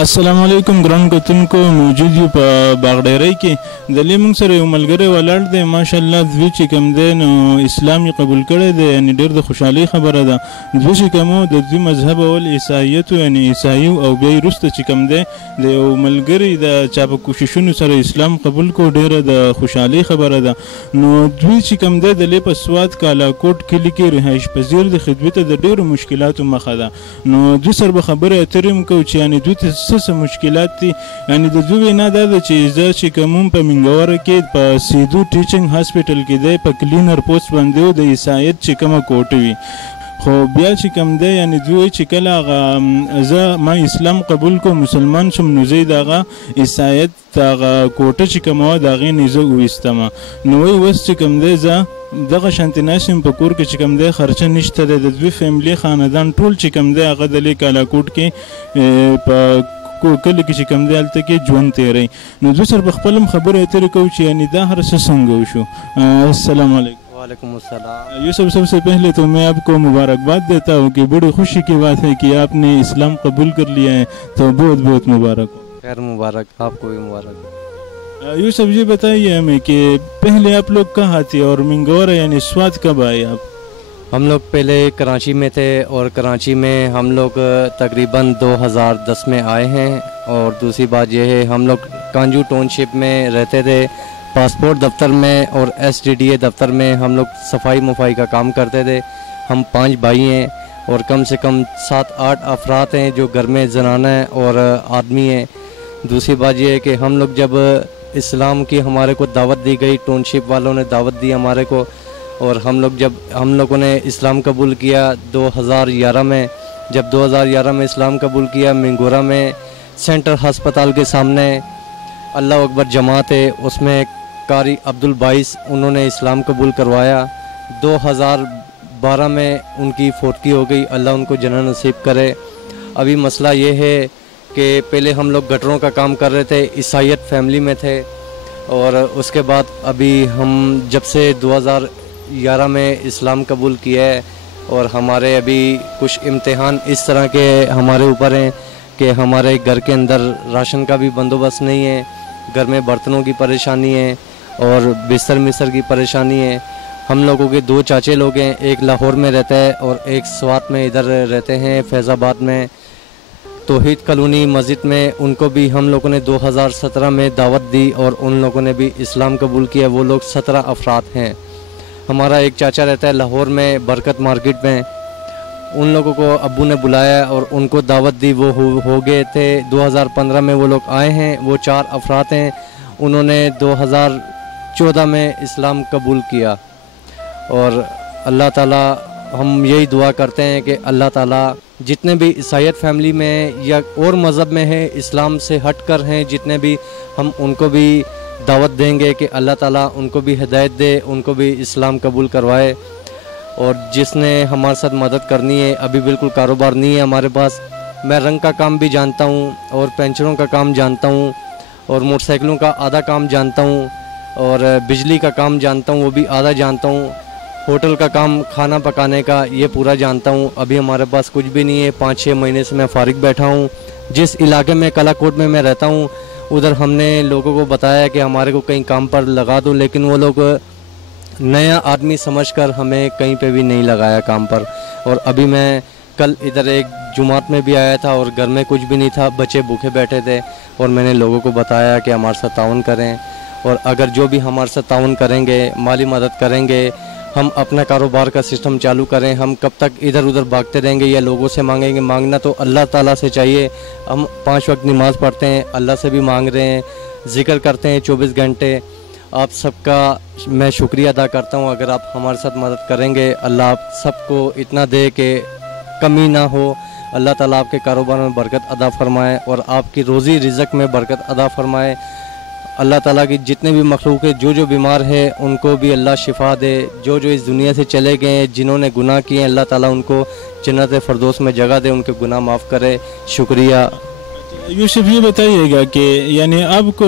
अस्सलामुअलैकुम ګران کتونکو موجود یو په باغډیرۍ کې د لې موږ سره یو ملګری ولاړ دی ماشاءالله دوی چې کوم دی نو اسلام یې قبول کړی دی یعنی ډېر د خوشحالۍ خبره ده دوی چې کوم د دوی مذهب اول عیسایت یعنی عیسایي او بیا یې وروسته چې کوم دی د یو ملګري د چا په کوششونو سره اسلام قبول کړو ډېره د خوشحالۍ خبره ده نو دوی چې کوم دی د لې په سوات کالاکوټ کلي کې رهایش پذیر د خدمت ته د ډېرو مشکلاتو مخه ده نو دوی سره به خبرې اترې هم کوو چې یعنی دوی ته څه مشکلات دي یعنی د دوی وینا دا ده چې زه چې کوم په منګوره کې په سیدو ټیچنګ هاسپټل کې دی په کلینر پوسټ باندې د عیسایت چې کومه کوټه وي خو بیا چې کوم دی یعنی دوی چې کله هغه زه ما اسلام قبول کوم مسلمان شم نو زه د هغه عیسایت هغه کوټه چې کومه وه د هغې نه زه وویستمه نو وایي اوس چې کوم دی زه دغه شانتې ناست یم په کور کې چې کوم دی خرچه نشته دی د دوی فیملي خاندان ټول چې کوم دی هغه د لې کالاکوټ کې په کله کې چې کوم دی هلته کې ژوند تېروي نو دوی سره په خپل هم خبرې اترې کوو چې یعنی دا هر څه څنګه وشو السلام علیکم वालेकुम अस्सलाम यूसुफ सबसे पहले तो मैं आपको मुबारकबाद देता हूँ कि बड़ी खुशी की बात है कि आपने इस्लाम कबूल कर लिया है तो बहुत बहुत मुबारक हो खैर मुबारक आपको भी मुबारक यूसुफ जी बताइए हमें कि पहले आप लोग कहाँ थे और मिंगोरा यानी स्वाद कब आए आप हम लोग पहले कराची में थे और कराची में हम लोग तकरीबन 2010 में आए हैं और दूसरी बात यह है हम लोग कांजू टाउनशिप में रहते थे पासपोर्ट दफ्तर में और SDDA दफ्तर में हम लोग सफाई मुफाई का काम करते थे हम 5 भाई हैं और कम से कम 7-8 अफराद हैं जो घर में जनाना है और आदमी हैं दूसरी बात यह है कि हम लोग जब इस्लाम की हमारे को दावत दी गई टाउनशिप वालों ने दावत दी हमारे को और हम लोगों ने इस्लाम कबूल किया 2011 में जब 2011 में इस्लाम कबूल किया मिंगोरा में सेंट्रल अस्पताल के सामने अल्लाह अकबर जमात है उसमें कारी अब्दुल बाइस उन्होंने इस्लाम कबूल करवाया 2012 में उनकी फोटकी हो गई अल्लाह उनको जन्नत नसीब करे अभी मसला ये है कि पहले हम लोग गटरों का काम कर रहे थे ईसाईयत फैमिली में थे और उसके बाद अभी हम जब से 2011 में इस्लाम कबूल किया है और हमारे अभी कुछ इम्तिहान इस तरह के हमारे ऊपर हैं कि हमारे घर के अंदर राशन का भी बंदोबस्त नहीं है घर में बर्तनों की परेशानी है और बिस्तर मिस्तर की परेशानी है हम लोगों के 2 चाचे लोग हैं एक लाहौर में रहता है और एक स्वात में इधर रहते हैं फैज़ाबाद में तौहीद कॉलोनी मस्जिद में उनको भी हम लोगों ने 2017 में दावत दी और उन लोगों ने भी इस्लाम कबूल किया वो लोग 17 अफराद हैं हमारा एक चाचा रहता है लाहौर में बरकत मार्केट में उन लोगों को अब्बू ने बुलाया और उनको दावत दी वो हो गए थे 2015 में वो लोग आए हैं वो 4 अफराद हैं उन्होंने 2014 में इस्लाम कबूल किया और अल्लाह ताला हम यही दुआ करते हैं कि अल्लाह ताला जितने भी ईसाईयत फैमिली में या और मज़हब में है इस्लाम से हट कर हैं जितने भी हम उनको भी दावत देंगे कि अल्लाह ताला उनको भी हिदायत दे उनको भी इस्लाम कबूल करवाए और जिसने हमारे साथ मदद करनी है अभी बिल्कुल कारोबार नहीं है हमारे पास मैं रंग का काम भी जानता हूँ और पेंशनों का काम जानता हूँ और मोटरसाइकिलों का आधा काम जानता हूँ और बिजली का काम जानता हूँ वो भी आधा जानता हूँ होटल का काम खाना पकाने का ये पूरा जानता हूँ अभी हमारे पास कुछ भी नहीं है 5-6 महीने से मैं फारिग बैठा हूँ जिस इलाके में कलाकोट में मैं रहता हूँ उधर हमने लोगों को बताया कि हमारे को कहीं काम पर लगा दो लेकिन वो लोग नया आदमी समझकर हमें कहीं पे भी नहीं लगाया काम पर और अभी मैं कल इधर एक जुमात में भी आया था और घर में कुछ भी नहीं था बच्चे भूखे बैठे थे और मैंने लोगों को बताया कि हमारे साथ ताउन करें और अगर जो भी हमारे साथ ताउन करेंगे माली मदद करेंगे हम अपना कारोबार का सिस्टम चालू करें हम कब तक इधर उधर भागते रहेंगे या लोगों से मांगेंगे मांगना तो अल्लाह ताला से चाहिए हम 5 वक्त नमाज़ पढ़ते हैं अल्लाह से भी मांग रहे हैं जिक्र करते हैं 24 घंटे आप सबका मैं शुक्रिया अदा करता हूँ अगर आप हमारे साथ मदद करेंगे अल्लाह आप सबको इतना दे कि कमी ना हो अल्लाह ताला आपके कारोबार में बरकत अदा फरमाए और आपकी रोज़ी रिज़्क़ में बरकत अदा फरमाए अल्लाह ताला की जितने भी मखलूक है जो बीमार है उनको भी अल्लाह शिफा दे जो इस दुनिया से चले गए हैं जिन्होंने गुनाह किए हैं अल्लाह ताला उनको जन्नत फ़िरदौस में जगह दे उनके गुनाह माफ़ करे शुक्रिया यूसुफ ये बताइएगा कि यानी आपको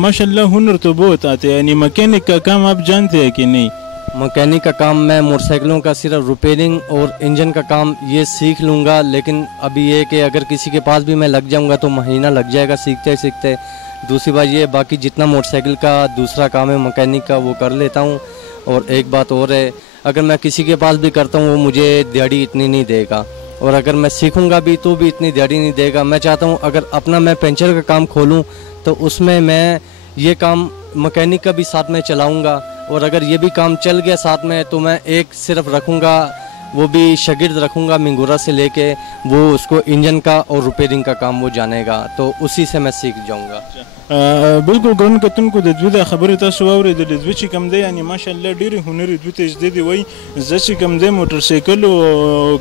माशाल्लाह हुनर तो बहुत आते हैं यानी मैकेनिक का काम आप जानते हैं कि नहीं मकैनिक का काम मैं मोटरसाइकिलों का सिर्फ रिपेयरिंग और इंजन का काम ये सीख लूँगा, लेकिन अभी ये कि अगर किसी के पास भी मैं लग जाऊँगा तो महीना लग जाएगा सीखते सीखते। दूसरी बात ये, बाकी जितना मोटरसाइकिल का दूसरा काम है मकैनिक का वो कर लेता हूँ। और एक बात और है, अगर मैं किसी के पास भी करता हूँ वो मुझे दिहाड़ी इतनी नहीं देगा, और अगर मैं सीखूँगा भी तो भी इतनी दिहाड़ी नहीं देगा। मैं चाहता हूँ अगर अपना मैं पंचर का काम खोलूँ तो उसमें मैं ये काम मकैनिक का भी साथ में चलाऊँगा, और अगर ये भी काम चल गया साथ में तो मैं एक सिर्फ रखूँगा, वो भी शागिर्द रखूँगा मिंगोरा से लेके, वो उसको इंजन का और रिपेयरिंग का काम वो जानेगा, तो उसी से मैं सीख जाऊँगा। بالکل ګران کتونکو د دوی د خبرې تاسو واورېدلې. دوی چې کوم دی یعنې ماشاءالله ډېرې هنري دوی ته زده دي. وایي زه چې کوم دی موټرسایکل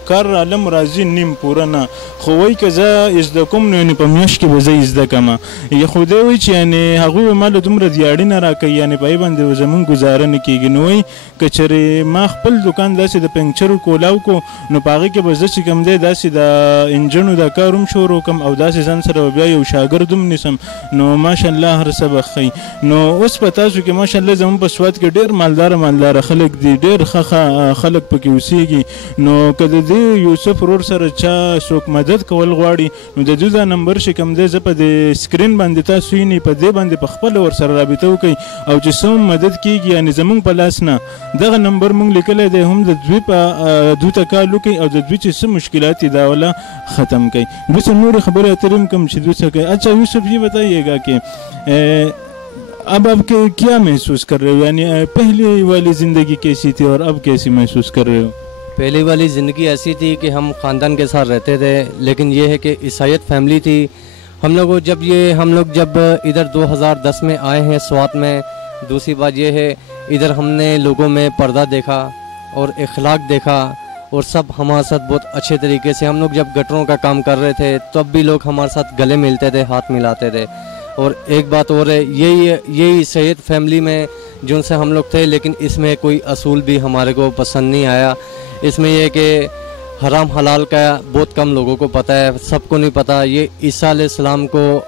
کار عالم راځي نیم پوره نه، خو وایي که زه زده کوم نو یعنې په میاشت کې به زه زده کړم. یا خو دی وایي چې یعنې هغوی به ما له دومره دیاړي نه راکوي، یعنې په هغې باندې به زمونږ ګزاره نه کېږي. نو وایي که چېرې ما خپل دوکان داسې د پنکچرو کولاو کو نو په هغې کې به زه چې کوم دی داسې د انجنو دا کار هم شروع کړم، او داسې ځان سره به بیا یو شاګرد هم نیسم. نو ماشاءالله هر څه به ښه. نو اوس په تاسو کې ماشاءالله زموږ په سوات کې ډېر مالداره خلک دي، ډېر ښه خلک پکې اوسېږي. نو که د دې یوسف ورور سره چا څوک مدد کول غواړي نو د دوی دا نمبر چې کوم دی زه په دې سکرین باندې تاسو وینئ، په دې باندې په خپله ورسره رابطه وکړئ، او چې څه هم مدد کېږي یعنې زموږ په لاس نه دغه نمبر موږ لیکلی دی، هم د دوی په دوی ته کال وکړئ او د دوی چې څه مشکلات دي دا والا ختم کړئ. دوی سره نورې خبرې اترې هم کوم چې دوی څه کوي. اچھا یوسف یہ بتائیے گا کہ اب آپ کے کیا محسوس کر رہے ہو، یعنی پہلی والی زندگی کیسی تھی اور اب کیسی محسوس کر رہے ہو؟ پہلی والی زندگی ایسی تھی کہ ہم خاندان کے ساتھ رہتے تھے، لیکن یہ ہے کہ عیسائیت فیملی تھی. ہم لوگ جب ادھر 2010 میں آئے ہیں سوات میں. دوسری بات یہ ہے ادھر ہم نے لوگوں میں پردہ دیکھا اور اخلاق دیکھا، اور سب ہمارے ساتھ بہت اچھے طریقے سے. ہم لوگ جب گٹروں کا کام کر رہے تھے تب بھی لوگ ہمارے ساتھ گلے ملتے تھے، ہاتھ ملاتے تھے. اور ایک بات اور ہے، یہی عیسائیت فیملی میں جن سے ہم لوگ تھے، لیکن اس میں کوئی اصول بھی ہمارے کو پسند نہیں آیا. اس میں یہ کہ حرام حلال کا بہت کم لوگوں کو پتہ ہے، سب کو نہیں پتہ. یہ عیسیٰ علیہ السلام کو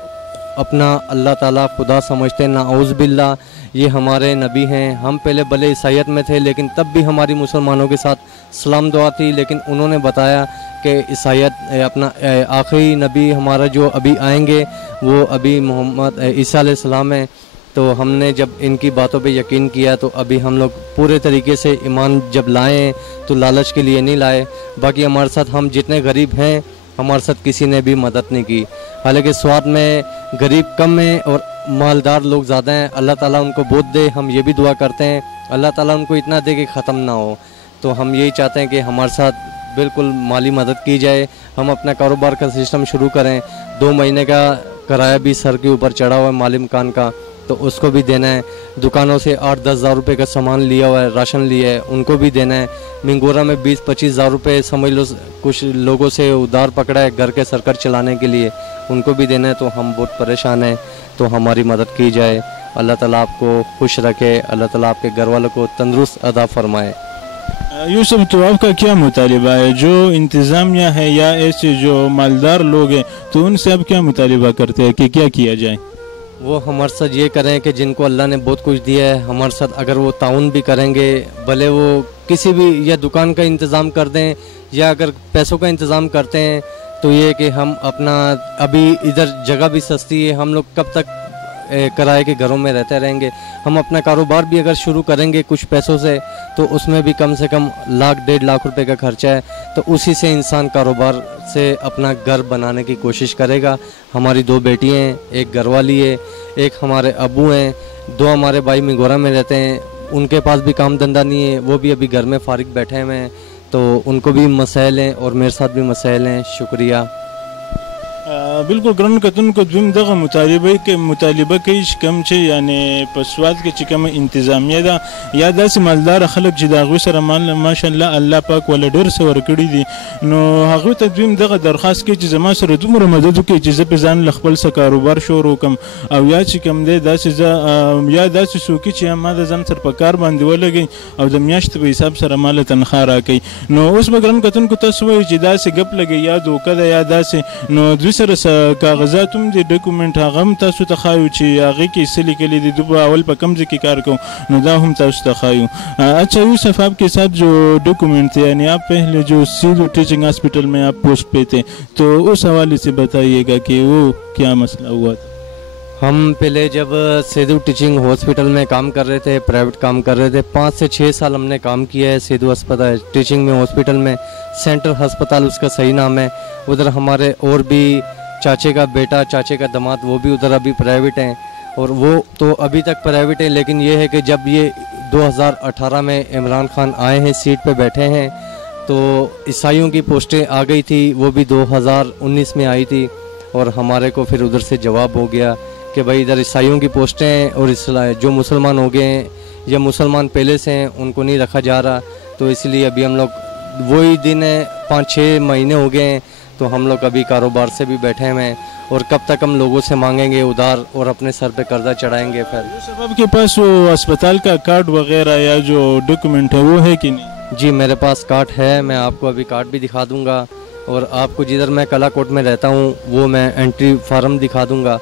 اپنا اللہ تعالیٰ خدا سمجھتے ہیں، نعوذ باللہ. یہ ہمارے نبی ہیں. ہم پہلے بھلے عیسائیت میں تھے لیکن تب بھی ہماری مسلمانوں کے ساتھ سلام دعا تھی، لیکن انہوں نے بتایا کہ عیسائیت اپنا آخری نبی ہمارا جو ابھی آئیں گے وہ ابھی محمد عیسیٰ علیہ السلام ہیں. تو ہم نے جب ان کی باتوں پہ یقین کیا تو ابھی ہم لوگ پورے طریقے سے ایمان جب لائے تو لالچ کے لیے نہیں لائے. باقی ہمارے ساتھ ہم جتنے غریب ہیں ہمارے ساتھ کسی نے بھی مدد نہیں کی. حالانکہ سوات میں غریب کم ہیں اور مالدار لوگ زیادہ ہیں. اللہ تعالیٰ ان کو بہت دے، ہم یہ بھی دعا کرتے ہیں اللہ تعالیٰ ان کو اتنا دے کہ ختم نہ ہو. تو ہم یہی چاہتے ہیں کہ ہمارے ساتھ بالکل مالی مدد کی جائے، ہم اپنا کاروبار کا سسٹم شروع کریں. 2 مہینے کا کرایہ بھی سر کے اوپر چڑھا ہوا ہے مالی مکان کا، تو اس کو بھی دینا ہے. دکانوں سے 8-10 ہزار روپے کا سامان لیا ہوا ہے، راشن لیا ہے، ان کو بھی دینا ہے. منگورا میں 20-25 ہزار روپے سمجھ لو کچھ لوگوں سے ادھار پکڑا ہے گھر کے سرکر چلانے کے لیے، ان کو بھی دینا ہے. تو ہم بہت پریشان ہیں، تو ہماری مدد کی جائے. اللہ تعالیٰ آپ کو خوش رکھے، اللہ تعالیٰ آپ کے گھر والوں کو تندرست عطا فرمائے. یوسف تو آپ کا کیا مطالبہ ہے؟ جو انتظامیہ ہے یا ایسے جو مالدار لوگ ہیں تو ان سے آپ کیا مطالبہ کرتے ہیں کہ کیا کیا جائے؟ وہ ہمارے ساتھ یہ کریں کہ جن کو اللہ نے بہت کچھ دیا ہے ہمارے ساتھ اگر وہ تعاون بھی کریں گے، بھلے وہ کسی بھی یا دکان کا انتظام کر دیں یا اگر پیسوں کا انتظام کرتے ہیں، تو یہ کہ ہم اپنا ابھی ادھر جگہ بھی سستی ہے، ہم لوگ کب تک کرائے کے گھروں میں رہتے رہیں گے. ہم اپنا کاروبار بھی اگر شروع کریں گے کچھ پیسوں سے تو اس میں بھی کم سے کم 1.5 لاکھ روپے کا خرچہ ہے. تو اسی سے انسان کاروبار سے اپنا گھر بنانے کی کوشش کرے گا. ہماری 2 بیٹی ہیں، ایک گھر والی ہے، ایک ہمارے ابو ہیں، 2 ہمارے بھائی منگورا میں رہتے ہیں. ان کے پاس بھی کام دھندا نہیں ہے، وہ بھی ابھی گھر میں فارغ بیٹھے ہوئے ہیں. تو ان کو بھی مسائل ہیں اور میرے ساتھ بھی مسائل ہیں. شکریہ. بالکل ګرانو کتونکو دویم دغه مطالبه کوي چې کوم چې یعنې په سوات کې چې کومه انتظامیه ده یا داسې مالداره خلک چې د هغوی سره ماشاءالله الله پاک وله ډېر څه ورکړي دي، نو هغوی ته دویم دغه درخواست کوي چې زما سره دومره مدد وکړي چې زه پې ځان له خپل څه کاروبار شروع کړم، او یا چې کوم دی داسې زه یا داسې څوک چې ما د ځان سره په کار باندې ولګوي او د میاشتې په حساب سره ما له تنخوا راکوي. نو اوس به ګرانو کتونکو تاسو وایئ چې داسې ګپ لګوي یا دوکه ده یا داسې، نو دوی دوی سره کاغذات هم دي ډاکومنټ هغه هم تاسو ته ښایو چې هغې کې څه لیکلي دي دوی به اول په کوم ځای کې کار کوو نو دا هم تاسو ته ښایو. اچھا یوسف آپ کے ساتھ جو ڈاکومنٹ تھے یعنی آپ پہلے جو سیدھو ٹیچنگ ہاسپٹل میں آپ پوسٹ پہ تھے تو اس حوالے سے بتائیے گا کہ وہ کیا مسئلہ ہوا تھا. हम पहले जब सेधु टीचिंग हॉस्पिटल में काम कर रहे थे, प्राइवेट काम कर रहे थे, 5 से 6 साल हमने काम किया है सेधु अस्पताल टीचिंग में हॉस्पिटल में. सेंट्रल अस्पताल उसका सही नाम है. उधर हमारे और भी चाचे का बेटा, चाचे का दामाद, वो भी उधर अभी प्राइवेट हैं और वो तो अभी तक प्राइवेट है. लेकिन ये है कि जब ये 2018 में इमरान खान आए हैं, सीट पे बैठे हैं, तो ईसाइयों की पोस्टें आ गई थी, वो भी 2019 में आई थी और हमारे को फिर उधर से जवाब हो गया कि भाई इधर ईसाइयों की पोस्टें हैं और जो मुसलमान हो गए हैं या मुसलमान पहले से हैं उनको नहीं रखा जा रहा. तो इसलिए अभी हम लोग वही दिन है, 5-6 महीने हो गए हैं, तो हम लोग अभी कारोबार से भी बैठे हुए हैं और कब तक हम लोगों से मांगेंगे उधार और अपने सर पे कर्जा चढ़ाएंगे. फिर आपके पास वो अस्पताल का कार्ड वगैरह या जो डॉक्यूमेंट है वो है कि नहीं? जी मेरे पास कार्ड है, मैं आपको अभी कार्ड भी दिखा दूंगा और आपको जिधर मैं कलाकोट में रहता हूँ वो मैं एंट्री फार्म दिखा दूंगा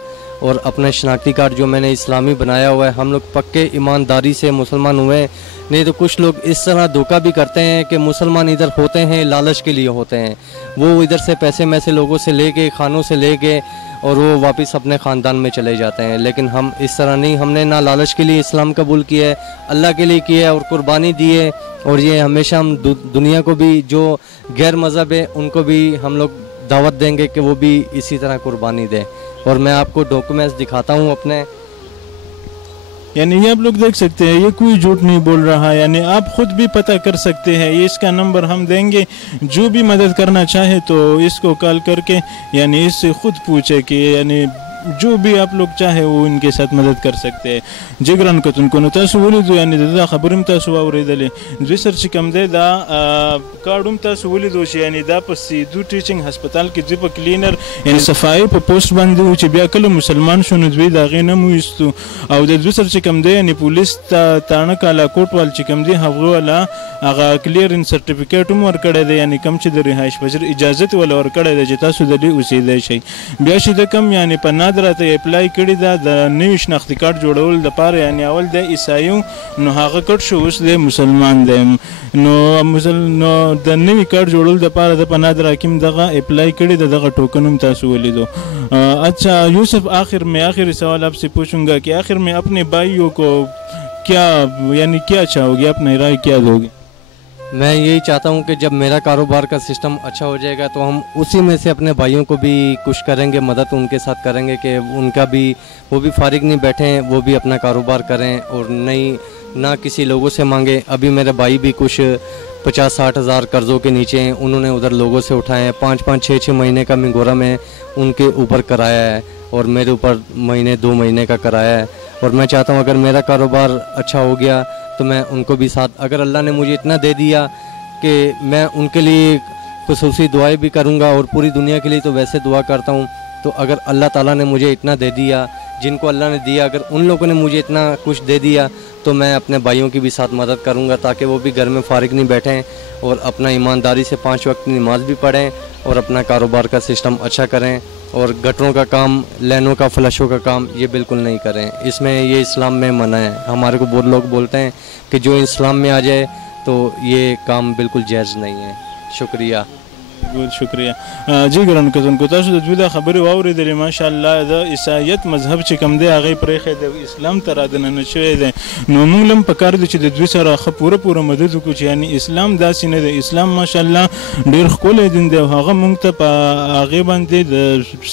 और अपना शनाख्ती कार्ड जो मैंने इस्लामी बनाया हुआ है. हम लोग पक्के ईमानदारी से मुसलमान हुए हैं. नहीं तो कुछ लोग इस तरह धोखा भी करते हैं कि मुसलमान इधर होते हैं लालच के लिए होते हैं. वो इधर से पैसे में से लोगों से लेके, खानों से लेके और वो वापस अपने ख़ानदान में चले जाते हैं. लेकिन हम इस तरह नहीं, हमने ना लालच के लिए इस्लाम कबूल किया है, अल्लाह के लिए किया है और कुर्बानी दी है. और ये हमेशा हम दुनिया को भी जो गैर मज़हब है उनको भी हम लोग दावत देंगे कि वो भी इसी तरह कुर्बानी दें. और मैं आपको डॉक्यूमेंट्स दिखाता हूँ अपने, यानी ये आप लोग देख सकते हैं ये कोई झूठ नहीं बोल रहा. यानी आप खुद भी पता कर सकते हैं, ये इसका नंबर हम देंगे. जो भी मदद करना चाहे तो इसको कॉल करके यानी इससे खुद पूछे कि यानी जो भी आप लोग चाहे वो इनके साथ मदद कर सकते हैं. جګران کتونکو نو تاسو ولیدو یعنی دا خبرم تاسو واورېدلې دوی سره چې کوم دی دا کارډوم تاسو ولیدو چې یعنی دا په سیدو ټیچنګ هسپتال کې دوی په کلینر یعنی صفایي په پوسټ باندې و چې بیا کله مسلمان شو نو دوی د هغې نه مو ایستو او د دوی سره چې کوم دی یعنی پولیس ته تاڼه کالاکوټ وال چې کوم دی هغه والا هغه کلیرنس سرټیفیکیټ هم ورکړی دی یعنی کوم چې د رهایش پذیر اجازت والا ورکړی دی چې تاسو د دې اوسېدی شئ. بیا چې د کوم یعنی په راته اپلای کړی دا د نوي شناختي کارت جوړول دپاره یعنی اول د عیسایو نو هغه کټ شو اوس د مسلمان دی نو د نوي کارت جوړول دپاره د په نادر حکیم دغه اپلای کړی د دغه ټوکن هم تاسو ولیدو. اچھا یوسف آخر میں آخری سوال آپ سے پوچھوں گا کہ آخر میں اپنے بھائیوں کو کیا یعنی کیا چاہو گے, اپنی رائے کیا دو گے؟ मैं यही चाहता हूँ कि जब मेरा कारोबार का सिस्टम अच्छा हो जाएगा तो हम उसी में से अपने भाइयों को भी कुछ करेंगे, मदद उनके साथ करेंगे कि उनका भी वो भी फारिग नहीं बैठे हैं, वो भी अपना कारोबार करें और ना किसी लोगों से मांगे. अभी मेरे भाई भी कुछ 50-60 हज़ार कर्ज़ों के नीचे हैं, उन्होंने उधर लोगों से उठाए हैं. 5-5, 6-6 महीने का मिंगोरा में उनके ऊपर कराया है और मेरे ऊपर 2 महीने का कराया है. और मैं चाहता हूँ अगर मेरा कारोबार अच्छा हो गया तो मैं उनको भी साथ, अगर अल्लाह ने मुझे इतना दे दिया कि मैं उनके लिए खुसूसी दुआएं भी करूँगा और पूरी दुनिया के लिए तो वैसे दुआ करता हूँ. तो अगर अल्लाह ताला ने मुझे इतना दे दिया, जिनको अल्लाह ने दिया, अगर उन लोगों ने मुझे इतना कुछ दे दिया तो मैं अपने भाइयों की भी साथ मदद करूँगा ताकि वो भी घर में फारिग नहीं बैठें और अपना ईमानदारी से 5 वक्त नमाज भी पढ़ें और अपना कारोबार का सिस्टम अच्छा करें. और गटरों का काम, लाइनों का, फ्लशों का काम ये बिल्कुल नहीं करें. इसमें ये इस्लाम में मना है. हमारे को बहुत लोग बोलते हैं कि जो इस्लाम में आ जाए तो ये काम बिल्कुल जायज़ नहीं है. शुक्रिया. बहुत शुक्रिया. जी ګرانو کتونکو تاسو د دوی دا خبرې واورېدلې. ماشاءالله د عیسایت مذهب چې کوم دی هغه پرېښی د اسلام ته رادننه شوی دی. نو موږ هم پکار دی چې د دوی سره ښه پوره مدد وکړو چې یعنی اسلام داسې نه دی. اسلام ماشاءالله ډېر ښکلی دین دی او هغه موږ ته په هغې باندې د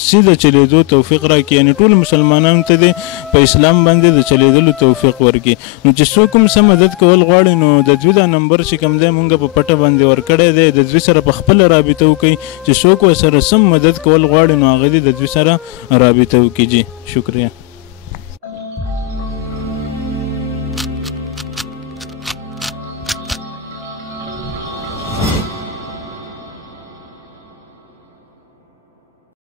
سیده چلېدو توفیق راکړي, یعنی ټولو مسلمانانو ته دی په اسلام باندې د چلېدلو توفیق ورکړي. نو چې څوک هم څه مدد کول غواړي نو د دوی دا نمبر چې کوم دی موږ په پټه باندې ورکړی دی. د دوی سره په خپله رابطه وکړئ چې څوک ورسره سم مدد کول غواړي نو هغه دې د دوی سره رابطه وکړي. جی شکریہ.